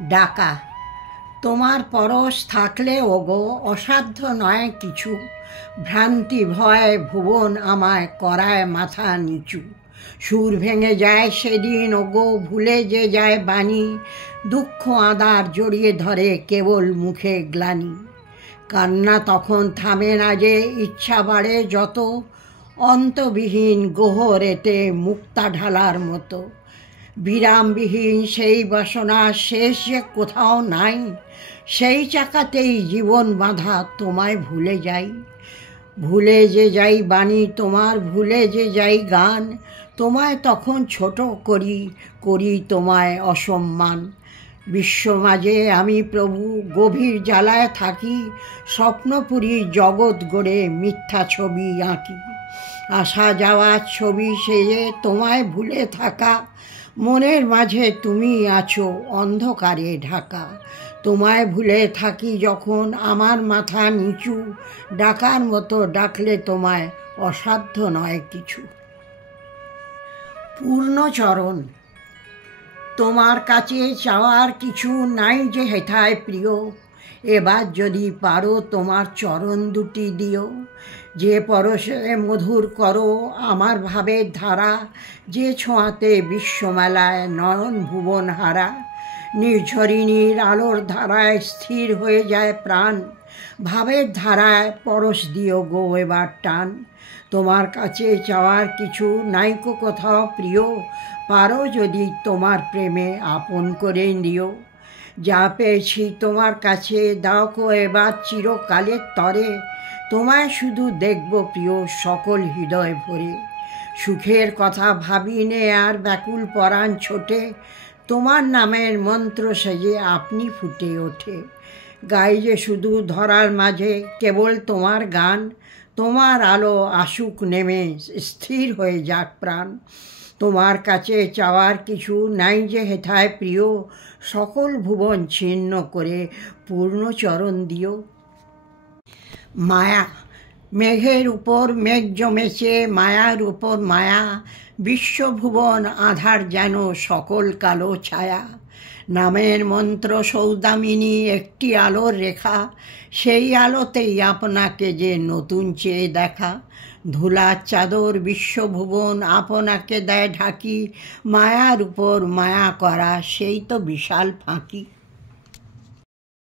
ডাকা। তোমার পরশ থাকলে ওগো অসাধ্য নয় কিছু, ভ্রান্তি ভয় ভুবন আমায় করায় মাথা নিচু। সুর ভেঙে যায় সেদিন ওগো ভুলে যে যায় বাণী, দুঃখ আঁধার জড়িয়ে ধরে কেবল মুখে গ্লানি। কান্না তখন থামে না যে, ইচ্ছা বাড়ে যত, অন্তবিহীন গোহরেতে মুক্তা ঢালার মতো। বিরামবিহীন সেই বাসনা শেষ যে কোথাও নাই, সেই চাকাতেই জীবন বাঁধা তোমায় ভুলে যাই। ভুলে যে যাই বাণী তোমার, ভুলে যে যাই গান, তোমায় তখন ছোট করি, করি তোমায় অসম্মান। বিশ্ব মাঝে আমি প্রভু গভীর জ্বালায় থাকি, স্বপ্নপুরী জগৎ গড়ে মিথ্যা ছবি আঁকি। আসা যাওয়ার ছবি সেজে তোমায় ভুলে থাকা, মনের মাঝে তুমি আছো অন্ধকারে ঢাকা। তোমায় ভুলে থাকি যখন আমার মাথা নিচু, ডাকার মতো ডাকলে তোমায় অসাধ্য নয় কিছু। পূর্ণচরণ। তোমার কাছে চাওয়ার কিছু নাই যে হেথায় প্রিয়, এবার যদি পারো তোমার চরণ দুটি দিও। যে পরশে মধুর করো আমার ভাবের ধারা, যে ছোঁয়াতে বিশ্বমেলায় নয়ন ভুবন হারা। নির্ঝরিণীর আলোর ধারায় স্থির হয়ে যায় প্রাণ, ভাবের ধারায় পরশ দিও গো এবার টান। তোমার কাছে চাওয়ার কিছু নাইকো কোথাও প্রিয়, পারো যদি তোমার প্রেমে আপন করে নিও। যা পেয়েছি তোমার কাছে দাও কো এবার চিরকালের তরে, তোমায় শুধু দেখব প্রিয় সকল হৃদয় ভরে। সুখের কথা ভাবি নে আর ব্যাকুল পরাণ ছোটে, তোমার নামের মন্ত্র সেজে আপনি ফুটে ওঠে। গাই যে শুধু ধরার মাঝে কেবল তোমার গান, তোমার আলো আসুক নেমে স্থির হয়ে যাক প্রাণ। তোমার কাছে চাওয়ার কিছু নাই যে হেথায় প্রিয়, সকল ভুবন ছিন্ন করে পূর্ণচরণ দিও। মায়া। মেঘের উপর মেঘ জমেছে মায়ার উপর মায়া, বিশ্বভুবন আধার যেন সকল কালো ছায়া। নামের মন্ত্র সৌদামিনী একটি আলোর রেখা, সেই আলোতেই আপনাকে যে নতুন চেয়ে দেখা। ধুলার চাদর বিশ্বভুবন আপনাকে দেয় ঢাকি, মায়ার উপর মায়া করা সেই তো বিশাল ফাঁকি।